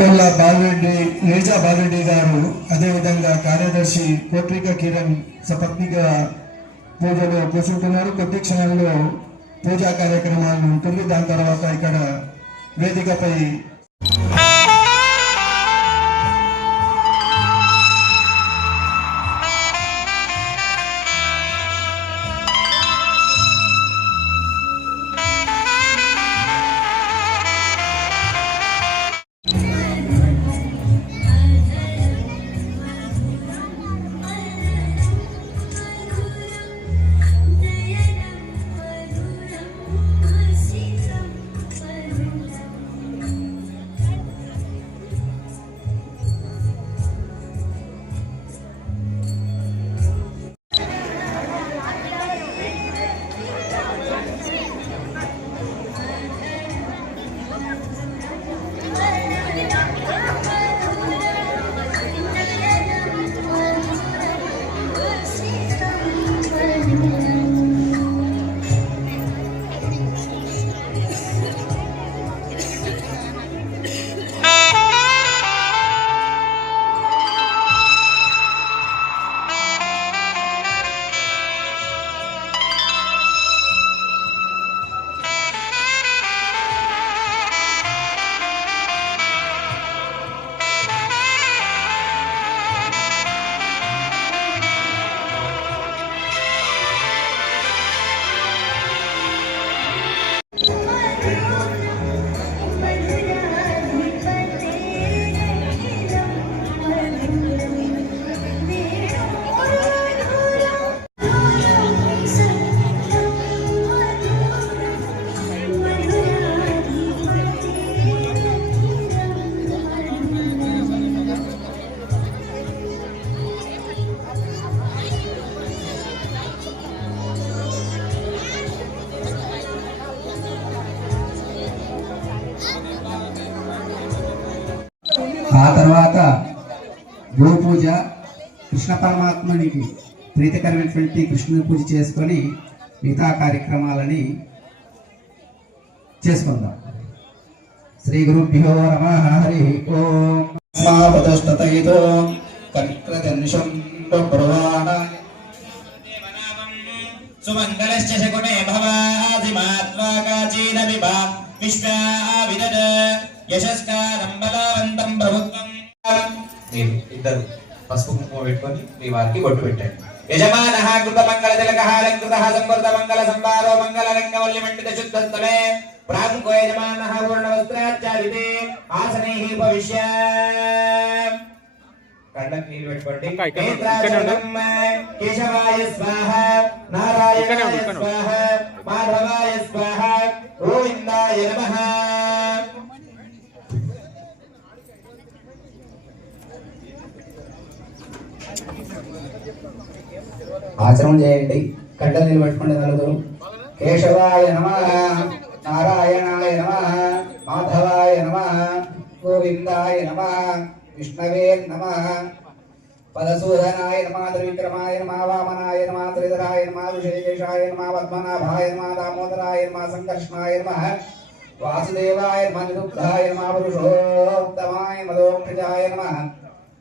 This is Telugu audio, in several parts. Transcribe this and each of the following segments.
పట్ల బాలరెడ్డి నీజా బాలరెడ్డి గారు అదేవిధంగా కార్యదర్శి కోట్రిక కిరణ్ సపత్నిగా పూజలో కూర్చుంటున్నారు. కొద్ది క్షణంలో పూజా కార్యక్రమాలు ఉంటుంది. దాని తర్వాత ఇక్కడ వేదికపై ఆ తర్వాత గో పూజ కృష్ణ పరమాత్మనికి ప్రీతికరమైనటువంటి కృష్ణుని పూజ చేసుకొని మిగతా కార్యక్రమాలని చేసుకుందాం. శ్రీ గురుభ్యో నమ హరి ఓం. స్మాపదష్టతైదో కర్కజన్షం సుమంగళశ్చ శకునే భవాసి మాత్వా కాచీనమివ యశస్కారం బలవంతం ప్రభుత్వం మీరు ఇద్దరు పసుపు కుంకుమ పెట్టుకొని మీ వారికి బొట్టు పెట్టండి యజమాన కృత మంగళ తిలక అలంకృత సంవృత మంగళ సంవారో మంగళ రంగవల్లి మండిత ప్రాంకో యజమాన పూర్ణ వస్త్రాచారితే ఆసనే ఉపవిశ్య. కళ్ళకి నీళ్ళు పెట్టుకోండి. నేత్రాచలం కేశవాయ స్వాహ. నారాయణాయ స్వాహ. మాధవాయ స్వాహ. గోవిందాయ నమః. ఆచరణ చేయండి. కంటలు నిలబెట్టుకునే నలుగురు. కేశవాయ నమ నారాయణాయ నమ మాధవాయ నమ గోవిందాయ నమ విష్ణవే నమ పదసూదనాయ నమ త్రివిక్రమాయ నమ వామనాయ నమ త్రిధరాయ నమ ఋషికేశాయ నమ పద్మనాభాయ నమ దామోదరాయ నమ సంకర్షణాయ నమ వాసుదేవాయ నమ నిరుద్ధాయ నమ పురుషోత్తమాయ మదోక్షజాయ నమ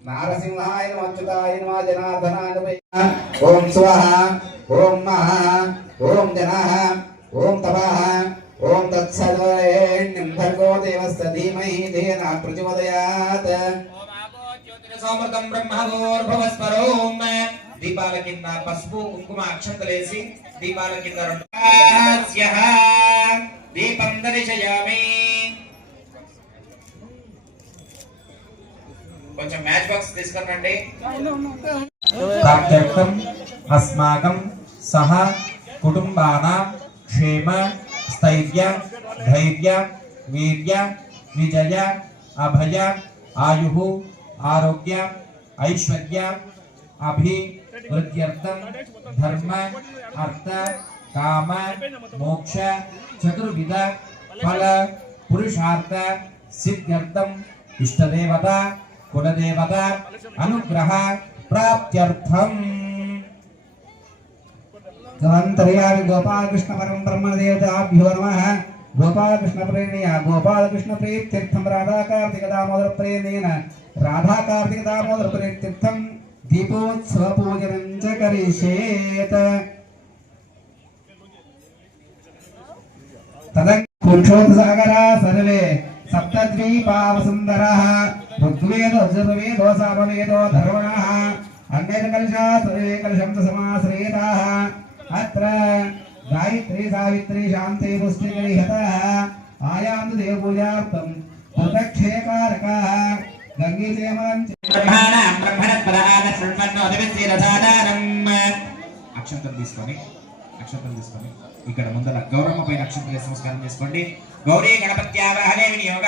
నారసింహాయ అచ్యుతాయ నమ జనార్దనాయ ఓం స్వాహ ఓం మహ ఓం జనః ఓం తపః ఓం తత్సదోరేణ్యం భర్గో దేవస్య ధీమహి ధేన ప్రచోదయాత్ సోమృతం బ్రహ్మభూర్భవస్వరోం దీపాల కింద పసుపు కుంకుమ అక్షంతలేసి దీపాల కింద రెండు దీపం దర్శయామి కొంచెం మ్యాచ్ బాక్స్ తీసుకురండి. ప్రాప్త్యర్థం అస్మాకం సహ కుటుంబానాం క్షేమ స్థైర్య ధైర్య వీర్య విజయ అభయ ఆయు ఆరోగ్య ఐశ్వర్య అభివృద్ధ్యర్థం ధర్మ అర్థ కామ మోక్ష చతుర్విధ ఫల పురుషార్థ సిద్ధ్యర్థం ఇష్టదేవత కులదేవత అనుగ్రహ ప్రాప్త్యర్థం ధన్వంతర్యామి గోపాలకృష్ణ పరమ బ్రహ్మదేవతాభ్యో నమ గోపాలకృష్ణ ప్రేరణయ గోపాలకృష్ణ ప్రీత్యర్థం రాధాకార్తిక దామోదర ప్రేరణేన రాధాకార్తిక దామోదర ప్రీత్యర్థం దీపోత్సవ పూజనం చ కరిష్యేత తదం పురుషోత్సాగరా సర్వే సప్తద్వీపావసుందరः ఋగ్వేదో యజుర్వేదో సామవేదో ధర్వణः అన్యత కలశా సర్వే అత్ర గాయత్రీ సావిత్రీ శాంతి పుష్టికై హత. ఆయాందు దేవపూజార్థం ప్రదక్షేకారకాः గంగే చేమలం బ్రహ్మాణం బ్రహ్మణత్పదాన శృణ్వన్నోదివిశీరసాదానం అక్షంతం తీసుకొని నక్షత్రం తీసుకొని ఇక్కడ ముందర గౌరమ్మ పైన అక్షంతం నమస్కారం చేసుకోండి. గౌరీ గణపత్యావహనే వినియోగ.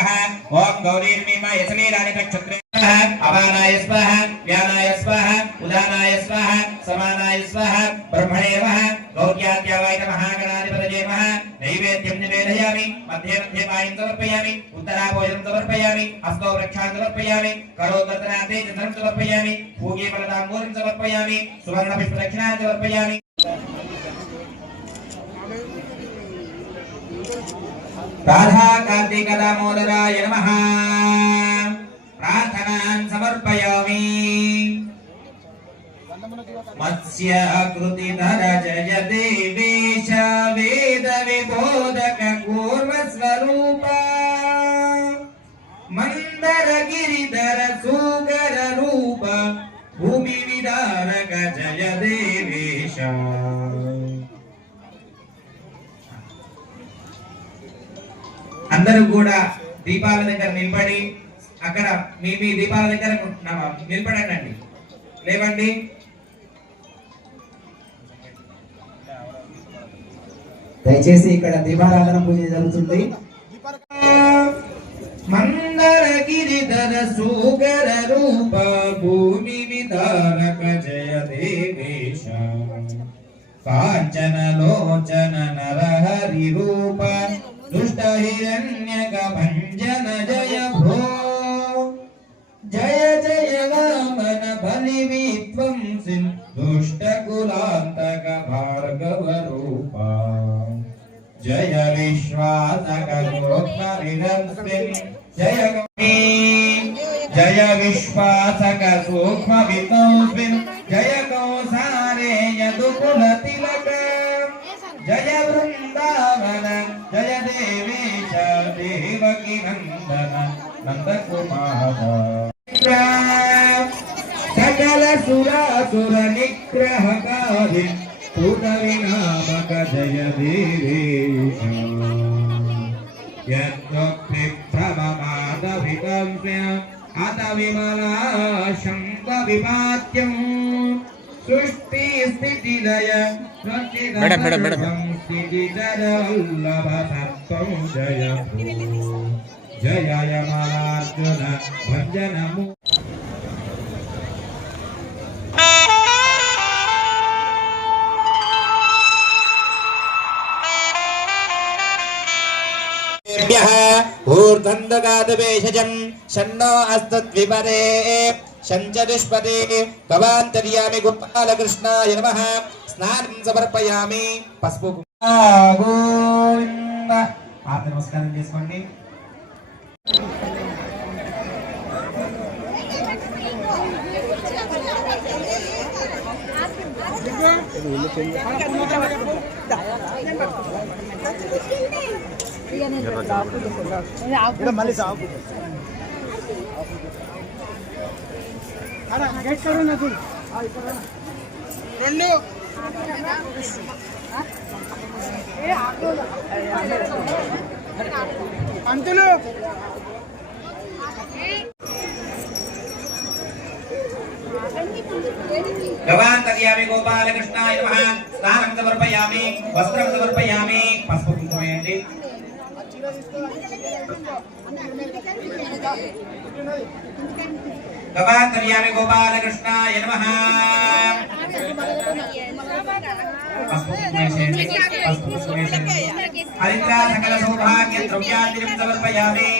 ఓం గౌరీర్మీమ యసమీరాని నక్షత్రే అవానాయ స్వాహ వ్యానాయ స్వాహ ఉదానాయ స్వాహ సమానాయ స్వాహ బ్రహ్మణే వహ గౌర్యాద్యావాయ మహాగణాధిపతయే నమః నైవేద్యం నివేదయామి మధ్యే మధ్యే పాయం సమర్పయామి ఉత్తరాభోజనం సమర్పయామి హస్తో వృక్షాన్ని సమర్పయామి కరోదర్శనార్థే చంద్రం సమర్పయామి భూగే ఫలదాంబూలం సమర్పయామి సువర్ణ పుష్ప దక్షిణాన్ని సమర్పయామి. రాధా కార్తీక దామోదరాయ నమ ప్రార్థనాన్ సమర్పయామి మత్స్యాకృతిధర జయ దేవేశ వేద విబోధక కూర్మస్వరూప మందర గిరిధర సూకర రూప భూమి విదారక జయ దేవేశ అందరూ కూడా దీపాల దగ్గర నిలబడి అక్కడ మీ మీ దీపాల దగ్గర న- నిలబడండి. లేవండి. దయచేసి ఇక్కడ దీపారాధన పూజ జరుగుతుంది. మందర గిరిధర సూగర రూప భూమి విదారక జయ దేవేశ కాంచన లోచన నరహరి రూప. दुष्टहिरण्यकभञ्जन जय भो जय जय वामन भार्गव रूप जय विश्वासकगोत्मरिरस्मिन् जय जय विश्वासकसूक्ष्मवितंस्मिन् నందకుమార సకల సురాసుర నిగ్రహకారి పూత వినామక జయ దేవేశ యద్వక్తి ప్రమమాదవికంస్య అత విమలా శంక విపాత్యం సృష్టి స్థితి లయ మేడం, మేడం, మేడం. స్థితి వల్లభ సత్వం జయ జయమార్జున భజనము ఊర్ధ్వందగాదవేషజం షణ్ణో అస్తద్విపరే శంచదుష్పదే భవాంతర్యామి గోపాలకృష్ణాయ నమ స్నానం సమర్పయామి పసుపు గోవింద నమస్కారం చేసుకోండి। మళ్ళీ సాగు రెండు పంతులు. గవాంతర్యామి గోపాలకృష్ణాయ నమః. స్నానం సమర్పయామి వస్త్రం సమర్పయామి. పసుపు కుంకుమ వేయండి. గవాంతర్యామి గోపాలకృష్ణాయ నమః పసుపు కుంకుమ వేసేయండి పసుపు కుంకుమ వేసేయండి హరిద్రా సకల సౌభాగ్య ద్రవ్యాన్ని సమర్పయామి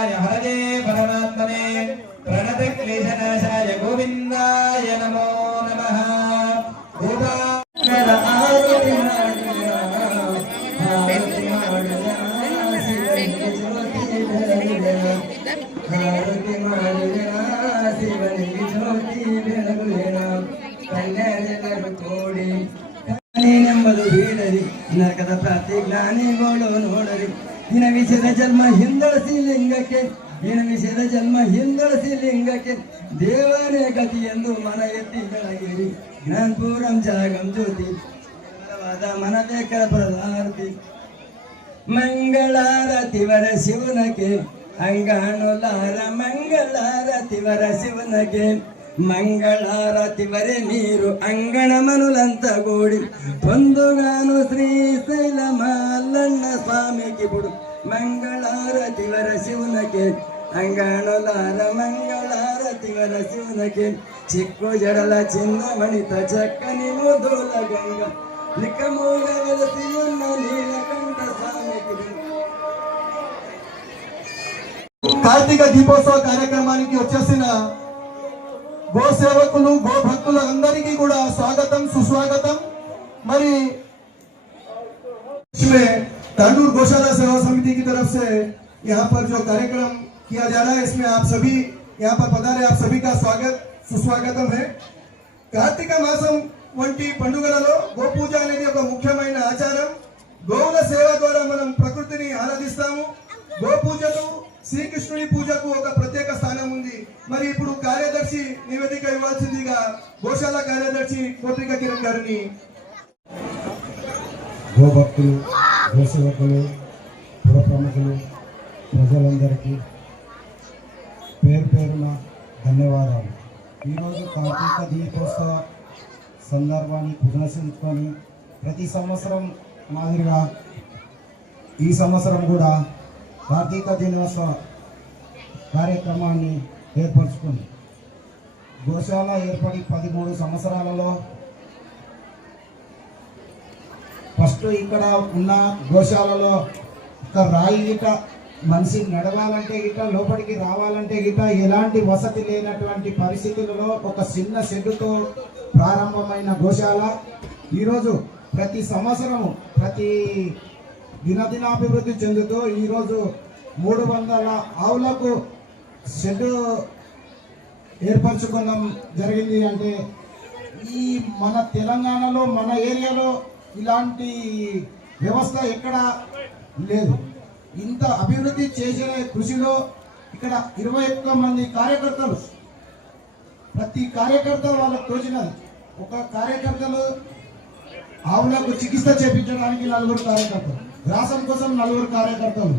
गोविन्दाय हरदे परमात्मने प्रणतक्लेशनाशाय गोविन्दाय नमो नमः भारति मालिया ಜನ್ಮ ಹಿಂದಳಸಿ ಲಿಂಗಕ್ಕೆ ಇಣಮಿಸಿದ ಜನ್ಮ ಹಿಂದಳಸಿ ಲಿಂಗಕ್ಕೆ ದೇವನೇ ಗತಿ ಎಂದು ಮನ ಎತ್ತಿ ಬೆಳಗಿರಿ ಜ್ಞಾನಪೂರಂ ಜಾಗಂ ಜ್ಯೋತಿ, ಬಲವಾದ ಮನ ಬೇಕರ ಪ್ರಧಾನತಿ ಮಂಗಳಾರತಿವರ ಶಿವನಕ್ಕೆ ಅಂಗಾಣುಲಾರ ಮಂಗಳಾರತಿವರ ಶಿವನಗೆ. ಮಂಗಳಾರತಿವರೆ ನೀರು ಅಂಗಣ ಮನುಲಂತ ಗೂಡಿ ಒಂದುಗಾನು ಶ್ರೀ ಶೈಲ ಮಲ್ಲಣ್ಣ ಸ್ವಾಮಿ ಬಿಡು. మంగళారతి వర శివునకి అంగళార మంగళారతి వర శివునకి చిక్కు జడల చిన్నమణిత చక్కని మధుల గంగ నికమూగ వెలసి ఉన్న నీలకంఠ స్వామికి. కార్తీక దీపోత్సవ కార్యక్రమానికి వచ్చేసిన గో సేవకులు గో భక్తుల అందరికీ కూడా స్వాగతం సుస్వాగతం. మరి तांडूर गौशाला सेवा समिति की तरफ से यहाँ पर जो कार्यक्रम किया जा रहा है इसमें आप सभी यहाँ पर पधारे आप सभी का स्वागत సుస్వాగతం है కార్తీక మాసం వంటి పండుగలలో గోపూజ అనేది ఒక ముఖ్యమైన ఆచారం గోవుల సేవ ద్వారా మనం ప్రకృతిని ఆరాధిస్తాము గోపూజలు శ్రీకృష్ణుని పూజకు ఒక ప్రత్యేక స్థానం ఉంది మరి ఇప్పుడు కార్యదర్శి నివేదిక ఇవ్వాల్సిందిగా గోశాల కార్యదర్శి కోట్రిక కిరణ్ గారిని గోభక్తులు గోసేవకులు పుర ప్రముఖులు ప్రజలందరికీ పేరు పేరున ధన్యవాదాలు. ఈరోజు కార్తీక దీపోత్సవ సందర్భాన్ని పునరుద్ధరించుకొని ప్రతి సంవత్సరం మాదిరిగా ఈ సంవత్సరం కూడా కార్తీక దినోత్సవ కార్యక్రమాన్ని ఏర్పరచుకుంది. గోశాల ఏర్పడి పదమూడు సంవత్సరాలలో ఫస్ట్ ఇక్కడ ఉన్న గోశాలలో ఒక రాయి గిట మనిషి నడవాలంటే గిట లోపలికి రావాలంటే గిట ఎలాంటి వసతి లేనటువంటి పరిస్థితులలో ఒక చిన్న షెడ్డుతో ప్రారంభమైన గోశాల. ఈరోజు ప్రతి సంవత్సరము ప్రతి దినదినాభివృద్ధి చెందుతూ ఈరోజు మూడు వందల ఆవులకు షెడ్డు ఏర్పరచుకోవడం జరిగింది. అంటే ఈ మన తెలంగాణలో మన ఏరియాలో ఇలాంటి వ్యవస్థ ఎక్కడ లేదు. ఇంత అభివృద్ధి చేసే కృషిలో ఇక్కడ ఇరవై ఒక్క మంది కార్యకర్తలు. ప్రతి కార్యకర్త వాళ్ళకు తోచినది. ఒక కార్యకర్తలు ఆవులకు చికిత్స చేపించడానికి నలుగురు కార్యకర్తలు. గ్రాసం కోసం నలుగురు కార్యకర్తలు.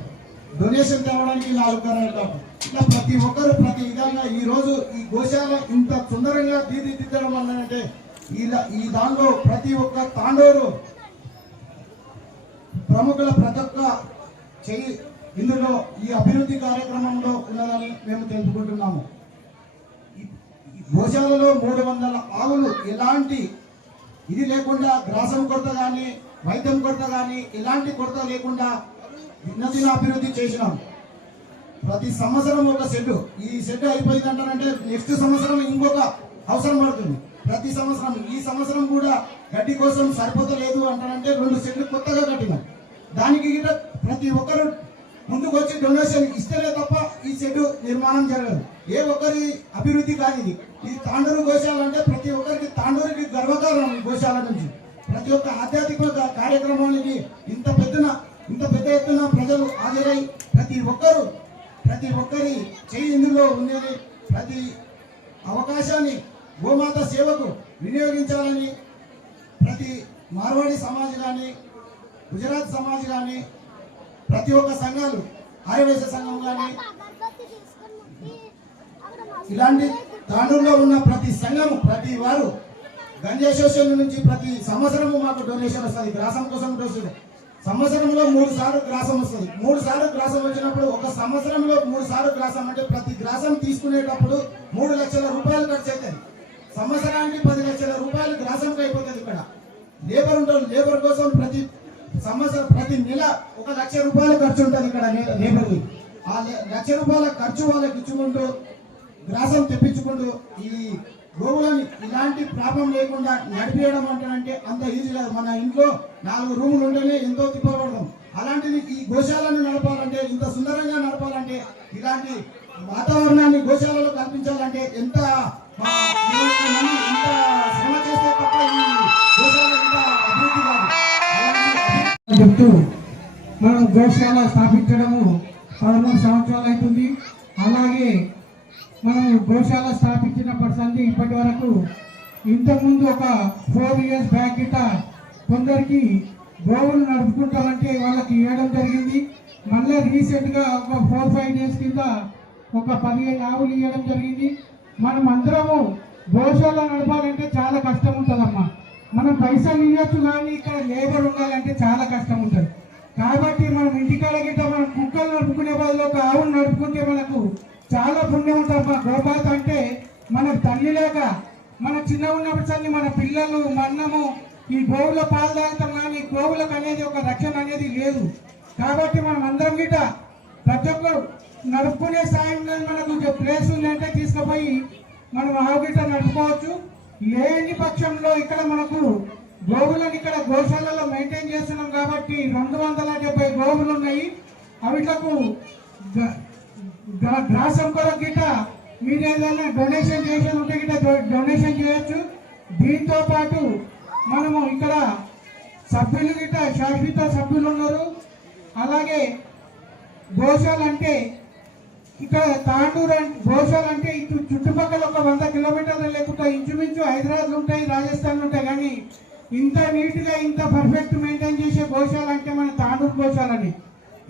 డొనేషన్ తేవడానికి నాలుగు కార్యకర్తలు. ఇట్లా ప్రతి ఒక్కరు ప్రతి విధంగా ఈరోజు ఈ గోశాల ఇంత సుందరంగా తీర్చిదిద్దడం అంటే ఈ ఈ దానిలో ప్రతి ఒక్క తాండూరు ప్రముఖుల ప్రతి ఒక్క చెయ్యి ఇందులో ఈ అభివృద్ధి కార్యక్రమంలో ఉన్నదని మేము తెలుపుకుంటున్నాము. ఈ గోశాలలో మూడు వందల ఆవులు ఎలాంటి ఇది లేకుండా గ్రాసం కొరత కానీ వైద్యం కొరత కానీ ఎలాంటి కొరత లేకుండా దినదిన అభివృద్ధి చేసినాం. ప్రతి సంవత్సరం ఒక షెడ్ ఈ షెడ్ అయిపోయిందంటారంటే నెక్స్ట్ సంవత్సరం ఇంకొక అవసరం పడుతుంది. ప్రతి సంవత్సరం ఈ సంవత్సరం కూడా గడ్డి కోసం సరిపోతలేదు అంటారంటే రెండు షెడ్లు కొత్తగా కట్టినాం. దానికి గిట్ట ప్రతి ఒక్కరు ముందుకు వచ్చి డొనేషన్ ఇస్తేనే తప్ప ఈ షెడ్ నిర్మాణం జరగదు. ఏ ఒక్కరి అభివృద్ధి కాదు ఇది ఈ తాండూరు గోశాల అంటే ప్రతి ఒక్కరికి తాండూరుకి గర్వకారణం గోశాల నుంచి. ప్రతి ఒక్క ఆధ్యాత్మిక కార్యక్రమానికి ఇంత పెద్దన ఇంత పెద్ద ఎత్తున ప్రజలు హాజరై ప్రతి ఒక్కరు ప్రతి ఒక్కరి చేయి ఇందులో ఉండేది. ప్రతి అవకాశాన్ని గోమాత సేవకు వినియోగించాలని ప్రతి మార్వాడి సమాజ్ కానీ గుజరాత్ సమాజ్ కానీ ప్రతి ఒక్క సంఘాలు ఆయుర్వేద సంఘం కానీ ఇలాంటి తాండూరులో ఉన్న ప్రతి సంఘం ప్రతి వారు గంజా అసోసియేషన్ నుంచి ప్రతి సంవత్సరము మాకు డొనేషన్ వస్తుంది. గ్రాసం కోసం డొనేషన్. సంవత్సరంలో మూడు సార్లు గ్రాసం వస్తుంది. మూడు సార్లు గ్రాసం వచ్చినప్పుడు ఒక సంవత్సరంలో మూడు సార్లు గ్రాసం అంటే ప్రతి గ్రాసం తీసుకునేటప్పుడు మూడు లక్షల రూపాయలు ఖర్చు అవుతాయి సంవత్సరానికి పది లక్షల రూపాయలు గ్రాసంకి అయిపోతుంది ఇక్కడ. లేబర్ ఉంటారు లేబర్ కోసం ప్రతి సంవత్సరం ప్రతి నెల ఒక లక్ష రూపాయలు ఖర్చు ఉంటుంది ఇక్కడ లే- లేబర్కి. ఆ లక్ష రూపాయల ఖర్చు వాళ్ళకి ఇచ్చుకుంటూ గ్రాసం తెప్పించుకుంటూ ఈ గోవులని ఇలాంటి ప్రాబ్లం లేకుండా నడిపేయడం అంటారంటే అంత ఈజీ కాదు. మన ఇంట్లో నాలుగు రూములు ఉంటేనే ఎంతో తిప్పబడతాం. అలాంటిది ఈ గోశాలను నడపాలంటే ఇంత సుందరంగా నడపాలంటే ఇలాంటి వాతావరణాన్ని గోశాలలో కల్పించాలంటే ఎంత చెప్తూ మనం గోశాల స్థాపించడము పదమూడు సంవత్సరాలు అవుతుంది. అలాగే మనం గోశాల స్థాపించినప్పటి సంది ఇప్పటి వరకు ఇంతకుముందు ఒక ఫోర్ ఇయర్స్ బ్యాక్ గిట కొందరికి గోవులు నడుపుకుంటామంటే వాళ్ళకి ఇవ్వడం జరిగింది. మళ్ళీ రీసెంట్గా ఒక ఫోర్ ఫైవ్ డేస్ కింద ఒక పదిహేను ఆవులు ఇవ్వడం జరిగింది. మనం అందరము గోశాల నడపాలంటే చాలా కష్టం ఉంటుందమ్మా మనం పైసలు ఇవ్వచ్చు కానీ ఇక్కడ లేబర్ ఉండాలంటే చాలా కష్టం ఉంటుంది కాబట్టి మనం ఇంటికాడ గిట్ట మనం కుక్కలు నడుపుకునే బదులు ఒక ఆవును నడుపుకుంటే మనకు చాలా పుణ్యం ఉంటుంది గోపాత అంటే మన తల్లి లేక మన చిన్న ఉన్నప్పుడు తల్లి మన పిల్లలు మన్నము ఈ గోవుల పాలు తాగుతాం కానీ గోవులకు అనేది ఒక రక్షణ అనేది లేదు. కాబట్టి మనం అందరం గిట్ట ప్రతి ఒక్కరు నడుపుకునే స్థాయిలో మనకు ప్లేస్ ఉందంటే తీసుకుపోయి మనం ఆగిట నడుపుకోవచ్చు. లేని పక్షంలో ఇక్కడ మనకు గోవులను ఇక్కడ గోశాలలో మెయింటైన్ చేస్తున్నాం కాబట్టి రెండు వందల డెబ్బై గోవులు ఉన్నాయి. అవిటకు గ్రాసం కొరకు గిట మీరు ఏదైనా డొనేషన్ చేసి ఉంటే గిట్ట డొ- డొనేషన్ చేయొచ్చు. దీంతో పాటు మనము ఇక్కడ సభ్యులు గిట్ట శాశ్వత సభ్యులు ఉన్నారు. అలాగే గోశాలంటే ఇక్కడ తాండూరు అంటే గోశాల అంటే ఇటు చుట్టుపక్కల ఒక వంద కిలోమీటర్లు లేకుండా ఇంచుమించు హైదరాబాద్ ఉంటాయి రాజస్థాన్ ఉంటాయి. కానీ ఇంత నీట్గా ఇంత పర్ఫెక్ట్ మెయింటైన్ చేసే గోశాల అంటే మన తాండూరు గోశాలని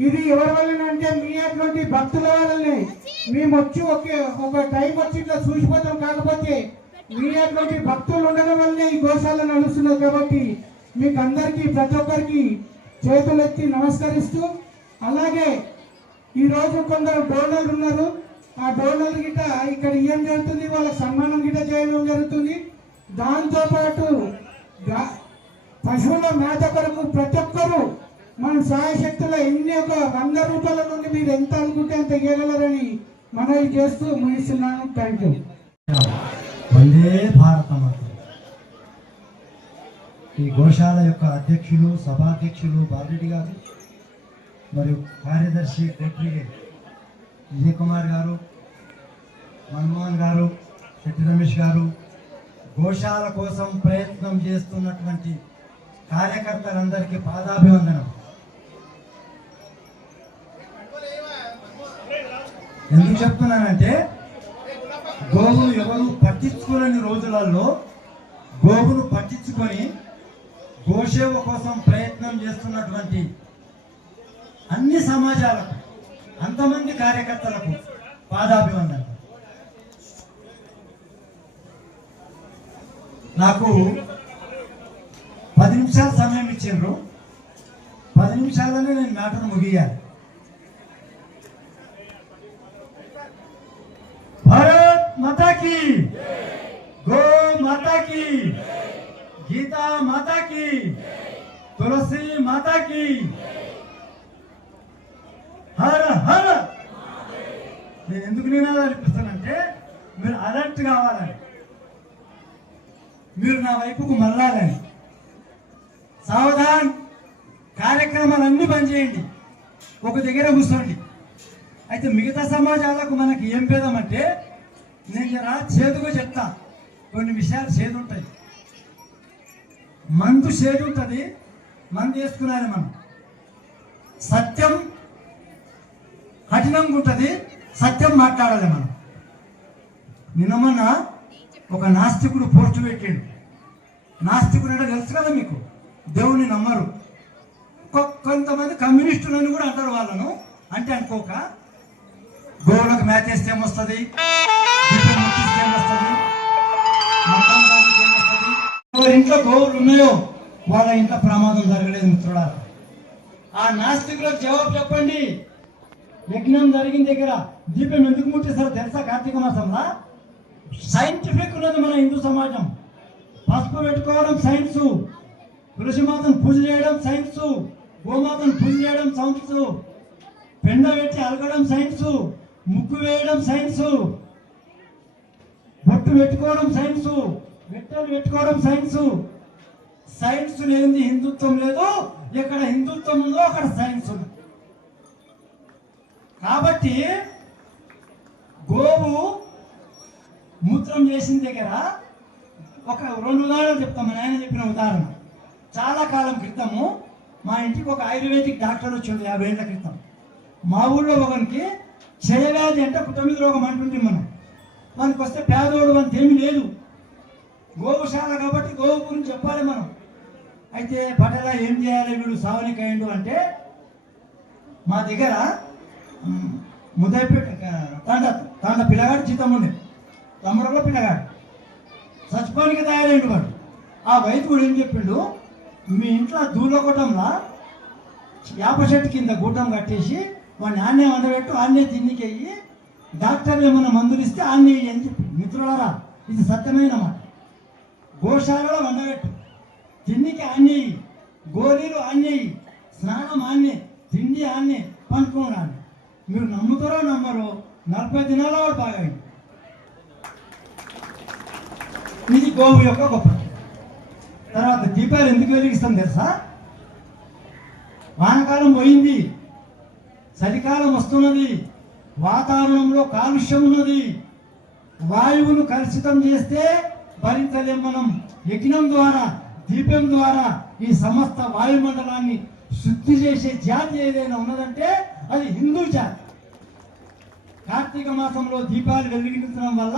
ఇది ఎవరి వలన అంటే మీ అటువంటి భక్తుల వల్లనే. మేము వచ్చి ఒకే ఒక టైం వచ్చి ఇట్లా చూసిపోతాం. కాకపోతే మీ అటువంటి భక్తులు ఉండడం వల్లనే ఈ గోశాల నడుస్తున్నది కాబట్టి మీకు అందరికీ ప్రతి ఒక్కరికి చేతులెత్తి నమస్కరిస్తూ అలాగే ఈ రోజు కొందరు డోనర్లు ఉన్నారు. ఆ డోనర్ గిట్ట ఇక్కడ ఏం జరుగుతుంది? వాళ్ళ సన్మానం గిట్ట చేయడం జరుగుతుంది. దాంతో పాటు పశువుల మేత కొరకు ప్రతి ఒక్కరూ మన సహాయశక్తుల ఎన్ని ఒక వంద రూపాయల నుండి మీరు ఎంత అనుకుంటే అంత ఇవ్వగలరని మనవి చేస్తూ ముగిస్తున్నాను. థ్యాంక్ యూ వందే భారతమాత ఈ గోశాల యొక్క అధ్యక్షులు సభాధ్యక్షులు బాలరెడ్డి గారు మరియు కార్యదర్శి కోట్రిగే విజయ్ కుమార్ గారు మన్మోహన్ గారు శెట్టి రమేష్ గారు గోశాల కోసం ప్రయత్నం చేస్తున్నటువంటి కార్యకర్తలందరికీ పాదాభివందనం. ఎందుకు చెప్తున్నానంటే గోగును ఎవరు పట్టించుకోలేని రోజులలో గోవును పట్టించుకొని గోసేవ కోసం ప్రయత్నం చేస్తున్నటువంటి అన్ని సమాజాలకు అంతమంది కార్యకర్తలకు పాదాభివందన. నాకు పది నిమిషాలు సమయం ఇచ్చారు పది నిమిషాలనే నేను మ్యాటర్ ముగియాలి భారత్ మాతాకి! గో మాతాకి! గీతా మాతాకి! తులసి మాతాకి! హర హర. నేను ఎందుకు నినాదాలు ఇప్పిస్తానంటే మీరు అలర్ట్ కావాలని. మీరు నా వైపుకు మళ్ళాలని సావధాన్. కార్యక్రమాలన్నీ బంద్ చేయండి. ఒక దగ్గర కూర్చోండి. అయితే మిగతా సమాజాలకు మనకి ఏం భేదం అంటే నేను జరా చేదుగా చెప్తా. కొన్ని విషయాలు చేదు ఉంటాయి మందు చేదు ఉంటుంది మందు వేసుకున్నాను మనం. సత్యం కఠినంగా ఉంటుంది సత్యం మాట్లాడాలి మనం. నిన్న మొన్న ఒక నాస్తికుడు పోస్ట్ పెట్టాడు. నాస్తికుడు అంటే తెలుసు కదా మీకు? దేవుని నమ్మరు. కొంతమంది కొంతమంది కమ్యూనిస్టులను కూడా అంటారు వాళ్ళను. అంటే అనుకోక గోవులకు మ్యాచ్ వేస్తే ఏమొస్తుంది? ఏమొస్తుంది? ఏమొస్తుంది? ఎవరి ఇంట్లో గోవులు ఉన్నాయో వాళ్ళ ఇంట్లో ప్రమాదం జరగలేదు మిత్రుడా ఆ నాస్తికులకు జవాబు చెప్పండి. యజ్ఞం జరిగిన దగ్గర దీపం ఎందుకు ముట్టేస్తారో తెలుసా కార్తీక మాసంలో? సైంటిఫిక్ ఉన్నది మన హిందూ సమాజం. పసుపు పెట్టుకోవడం సైన్స్ తులసిమాతను పూజ చేయడం సైన్స్ గోమాతను పూజ చేయడం సైన్స్ పెండ పెట్టి అలగడం సైన్స్ ముక్కు వేయడం సైన్స్ బొట్టు పెట్టుకోవడం సైన్స్ వెట్టలు పెట్టుకోవడం సైన్స్ సైన్స్ లేనిది హిందుత్వం లేదు. ఎక్కడ హిందుత్వం ఉందో అక్కడ సైన్స్ ఉంది. కాబట్టి గోవు మూత్రం చేసిన దగ్గర ఒక రెండు ఉదాహరణలు చెప్తాం. మా నాయన చెప్పిన ఉదాహరణ. చాలా కాలం క్రితము మా ఇంటికి ఒక ఆయుర్వేదిక్ డాక్టర్ వచ్చింది యాభై ఏళ్ళ క్రితం. మా ఊళ్ళో ఒకరికి క్షయవ్యాధి అంటే తొమ్మిది రోగం అంటుంది మనం. మనకు వస్తే పేదోడు అంత ఏమీ లేదు. గోవుశాల కాబట్టి గోవు గురించి చెప్పాలి మనం. అయితే పటేల ఏం చేయాలి వీడు సావనికయ్యండు అంటే మా దగ్గర ముదైపేట తాండ తాండ పిల్లగాడు జీతం ఉండే పిల్లగాడు. చచ్చిపోనికి తయారైండు వాడు. ఆ వైద్యుడు ఏం చెప్పిండు? మీ ఇంట్లో దూలకొట్టంలా వేప చెట్టు కింద గూటం కట్టేసి వాడిని ఆన్నే వండబెట్టు ఆన్నే తిన్నికెయ్యి డాక్టర్లు ఏమైనా మందులు ఇస్తే ఆన్నే అని చెప్పి. మిత్రులారా ఇది సత్యమైన మాట. గోశాలలో వండబెట్టు తిన్నికి ఆన్నేయి గోళీలు ఆన్నే స్నానం ఆన్నే. తిండి ఆన్నే. పండుకోండి ఆన్నే. మీరు నమ్ముతారో నమ్మరో నలభై దినాల వాడు బాగా ఇది గోవు యొక్క గొప్ప తర్వాత దీపాలు ఎందుకు వెలిగిస్తాం తెలుసా? వానకాలం పోయింది చలికాలం వస్తున్నది వాతావరణంలో కాలుష్యం ఉన్నది. వాయువును కలుషితం చేస్తే భరించలేం మనం యజ్ఞం ద్వారా దీపం ద్వారా ఈ సమస్త వాయుమండలాన్ని శుద్ధి చేసే జాతి ఏదైనా ఉన్నదంటే అది హిందూ జాతి. కార్తీక మాసంలో దీపాలు వెలిగించడం వల్ల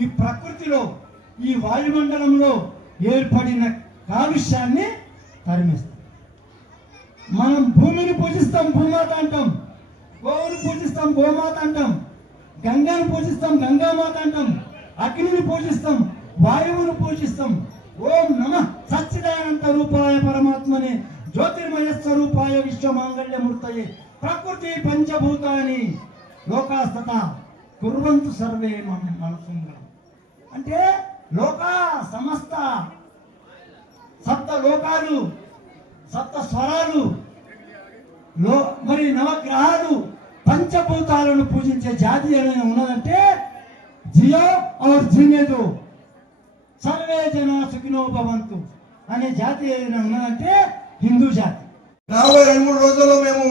ఈ ప్రకృతిలో ఈ వాయుమండలంలో ఏర్పడిన కాలుష్యాన్ని తరిమిస్తాం మనం భూమిని పూజిస్తాం భూమాత అంటాం. గోవును పూజిస్తాం గోమాత అంటాం. గంగాను పూజిస్తాం గంగామాత అంటాం. అగ్నిని పూజిస్తాం వాయువును పూజిస్తాం. ఓం నమ సచ్చిదానంత రూపాయ పరమాత్మనే జ్యోతిర్మయ స్వరూపాయ విశ్వమాంగళ్య మూర్తయే ప్రకృతి పంచభూతాన్ని లోకాస్తత కుర్వంతు సర్వే మన మనసుంగా అంటే లోక సమస్త సప్త లోకాలు సప్త స్వరాలు లో మరి నవగ్రహాలు పంచభూతాలను పూజించే జాతి ఏమైనా ఉన్నదంటే జియో ఆర్ జీనేదో. సర్వే జన సుఖినో భవంతు అనే జాతి ఏదైనా ఉన్నదంటే హిందూ జాతి. రాబోయే రెండు మూడు రోజుల్లో మేము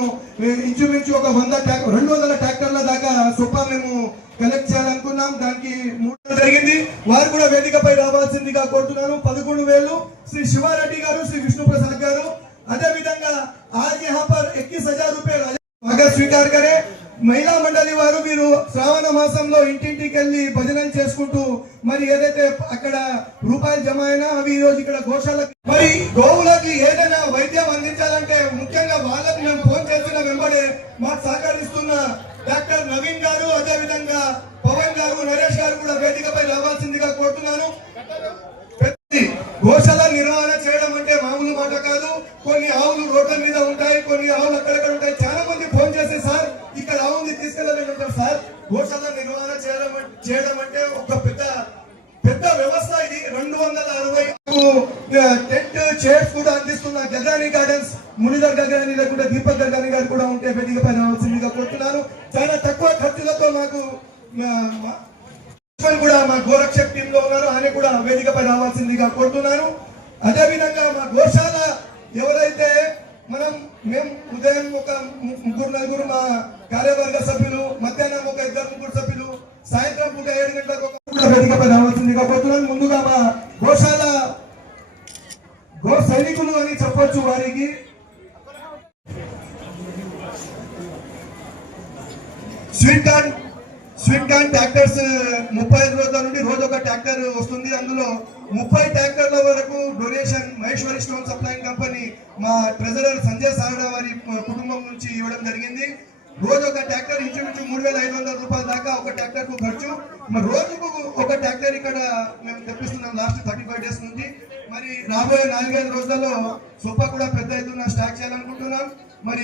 ఇంచుమించు ఒక వంద ట్రాక్ రెండు వందల ట్రాక్టర్ల దాకా సొప్ప మేము కలెక్ట్ చేయాలనుకున్నాం దానికి మూడు జరిగింది వారు కూడా వేదికపై రావాల్సిందిగా కోరుతున్నాను పదకొండు వేలు శ్రీ శివారెడ్డి గారు శ్రీ విష్ణు ప్రసాద్ గారు అదే విధంగా आज यहाँ पर इक्कीस हजार रूपए स्वागत स्वीकार करे మహిళా మండలి వారు మీరు శ్రావణ మాసంలో ఇంటింటికి వెళ్ళి భజనలు చేసుకుంటూ మరి ఏదైతే అక్కడ రూపాయలు జమ అయినా అవి ఈ రోజు ఇక్కడ గోశాలకి మరి గోవులకి ఏదైనా వైద్యం అందించాలంటే ముఖ్యంగా వాళ్ళకి మేము ఫోన్ చేసిన వెంబడే మాకు సహకరిస్తున్న డాక్టర్ నవీన్ గారు అదే విధంగా పవన్ గారు నరేష్ గారు కూడా వేదికపై రావాల్సిందిగా కోరుతున్నాను. గోశాల నిర్వహణ చేయడం అంటే మామూలు మాట కాదు. కొన్ని ఆవులు రోడ్ల మీద ఉంటాయి కొన్ని ఆవులు అక్కడక్కడ ఉంటాయి. చాలా సార్. గోశాల నిర్వహణ చేయడం చేయడం అంటే ఒక పెద్ద పెద్ద వ్యవస్థ ఇది. రెండు వందల అరవై టెంట్ చైర్స్ కూడా అందిస్తున్న గజాని గార్డెన్స్. మునిదర్ గజాని లేకుంటే దీపక్ గజాని గారు కూడా ఉంటే వేదిక పైన అవసరంగా కోరుతున్నారు చాలా తక్కువ ఖర్చులతో మాకు కూడా మా గోరక్షక్ టీమ్లో ఉన్నారు. ఆయన కూడా వేదికపై రావాల్సిందిగా కోరుతున్నాను. అదేవిధంగా మా గోశాల ఎవరైతే మనం మేము ఉదయం ఒక ముగ్గురు నలుగురు మా కార్యవర్గ సభ్యులు మధ్యాహ్నం ఒక ఇద్దరు ముగ్గురు సభ్యులు సాయంత్రం పూట ఏడు గంటలకు ఒక వేదికపై రావాల్సిందిగా కోరుతున్నాను ముందుగా మా గోశాల గో సైనికులు అని చెప్పొచ్చు వారికి. Sweet corn sweet corn tractors ముప్పై ఐదు రోజుల నుండి రోజు ఒక ట్రాక్టర్ వస్తుంది. అందులో ముప్పై ట్రాక్టర్ల వరకు donation Maheshwari stone supplying company మా ట్రెజరర్ సంజయ్ సారడా వారి కుటుంబం నుంచి ఇవ్వడం జరిగింది. రోజు ఒక ట్రాక్టర్ ఇంచుమించు మూడు వేల ఐదు వందల రూపాయల దాకా ఒక ట్రాక్టర్కు ఖర్చు. మరి రోజుకు ఒక ట్రాక్టర్ ఇక్కడ మేము తెప్పిస్తున్నాం లాస్ట్ థర్టీ ఫైవ్ డేస్ నుంచి మరి రాబోయే నాలుగైదు రోజులలో సొప్ప కూడా పెద్ద ఎత్తున స్టాక్ చేయాలనుకుంటున్నాం. మరి